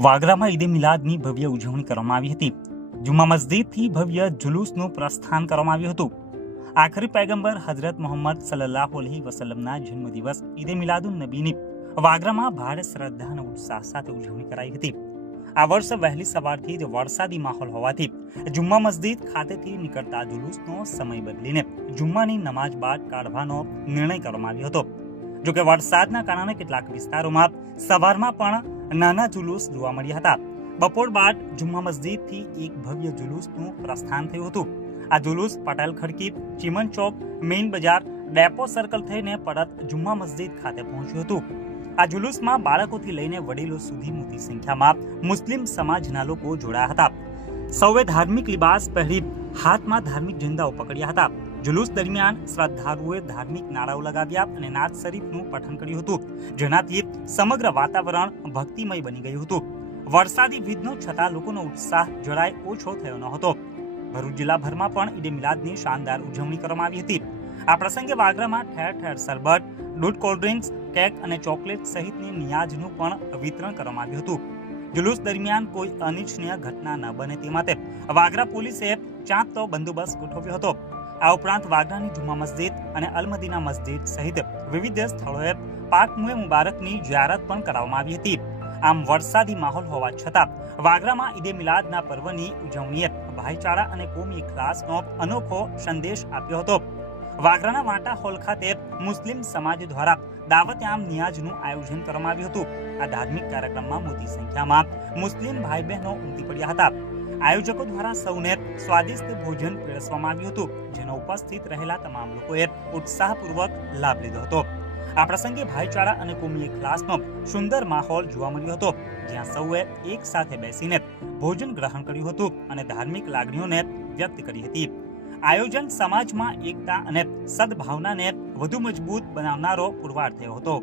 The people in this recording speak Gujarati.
વાગરામાં ઈદે મિલાદની ભવ્ય ઉજવણી કરવામાં આવી હતી. જુમ્મા મસ્જિદથી ભવ્ય જુલુસનું પ્રસ્થાન કરવામાં આવ્યું હતું. આખરી પૈગંબર હઝરત મોહમ્મદ સલ્લલ્લાહુ અલૈહિ વસલ્લમના જન્મદિવસ ઈદે મિલાદુન નબીની વાગરામાં ભારે શ્રદ્ધા અને ઉત્સાહ સાથે ઉજવણી કરાઈ હતી. આ વર્ષ વહેલી સવારથી જ વરસાદી માહોલ હોવાથી જુમ્મા મસ્જિદ ખાતેથી નીકળતા જુલુસનો સમય બદલીને જુમ્માની નમાજ બાદ કાઢવાનો નિર્ણય કરવામાં આવ્યો હતો. જોકે વરસાદના કારણે કેટલાક વિસ્તારોમાં સવારમાં પણ નાના જુલુસ જોવા મળ્યા હતા. બપોર બાદ જુમ્મા મસ્જિદથી એક ભવ્ય જુલુસનું પ્રસ્થાન થયું હતું. આ જુલુસ પટેલ ખડકી, ચીમન ચોક, મેઇન બજાર, ડેપો સર્કલ થઈને પરત જુમ્મા મસ્જિદ ખાતે પહોંચ્યું હતું. આ જુલુસમાં બાળકોથી લઈને વડીલો સુધી મોટી સંખ્યામાં મુસ્લિમ સમાજના લોકો જોડાયા હતા. સૌએ ધાર્મિક લિબાસ પહેરી હાથમાં ધાર્મિક ઝંડાઓ પકડ્યા હતા. જુલુસ દરમિયાન શ્રદ્ધાળુઓએ ધાર્મિક નારાઓ લગાવ્યા અને નાત શરીફનું પઠન કર્યું હતું, જેનાથી સમગ્ર વાતાવરણ ભક્તિમય બની ગયું હતું. વરસાદી વિઘ્નો છતાં લોકોનો ઉત્સાહ જરાય ઓછો થયો ન હતો. ભરૂચ જિલ્લાભરમાં પણ ઈદે મિલાદની શાનદાર ઉજવણી કરવામાં આવી હતી. આ પ્રસંગે વાગરામાં ઠેર ઠેર સરબત, દૂધ, કોલ્ડ ડ્રિંક્સ, કેક અને ચોકલેટ સહિતની નિયાજનું પણ વિતરણ કરવામાં આવ્યું હતું. જુલુસ દરમિયાન કોઈ અનિચ્છનીય ઘટના ન બને તે માટે વાગરા પોલીસે ચાંપતો બંદોબસ્ત ગોઠવ્યો હતો. આ ઉપરાંત વાગરાની જુમ્મા મસ્જિદ અને અલમદીના મસ્જિદ સહિત વિવિધ સ્થળોએ પાક મુબારકની ઝિયારત પણ કરાવવામાં આવી હતી. આમ વરસાદી માહોલ હોવા છતાં વાગરામાં ઈદે મિલાદના પર્વની ઉજવણીએ ભાઈચારા અને કોમી ઇખલાસનો અનોખો સંદેશ આપ્યો હતો. વાગરાના વાંટા હોલ ખાતે મુસ્લિમ સમાજ દ્વારા દાવત-આમ નિયાજનું આયોજન કરવામાં આવ્યું હતું. આ ધાર્મિક કાર્યક્રમમાં મોટી સંખ્યામાં મુસ્લિમ ભાઈ બહેનો ઉમટી પડ્યા હતા. આયોજકો દ્વારા સૌને સ્વાદિષ્ટ ભોજન પીરસવામાં આવ્યું હતું, જેનો ઉપસ્થિત રહેલા તમામ લોકોએ ઉત્સાહપૂર્વક લાભ લીધો હતો. આ પ્રસંગે ભાઈચારા અને કોમી ઇખલાસનો સુંદર માહોલ જોવા મળ્યો હતો, જ્યાં સૌએ એક સાથે બેસીને ભોજન ગ્રહણ કર્યું હતું અને ધાર્મિક લાગણીઓને વ્યક્ત કરી હતી. આયોજન સમાજમાં એકતા અને સદભાવનાને વધુ મજબૂત બનાવનારો પુરવાર થયો હતો.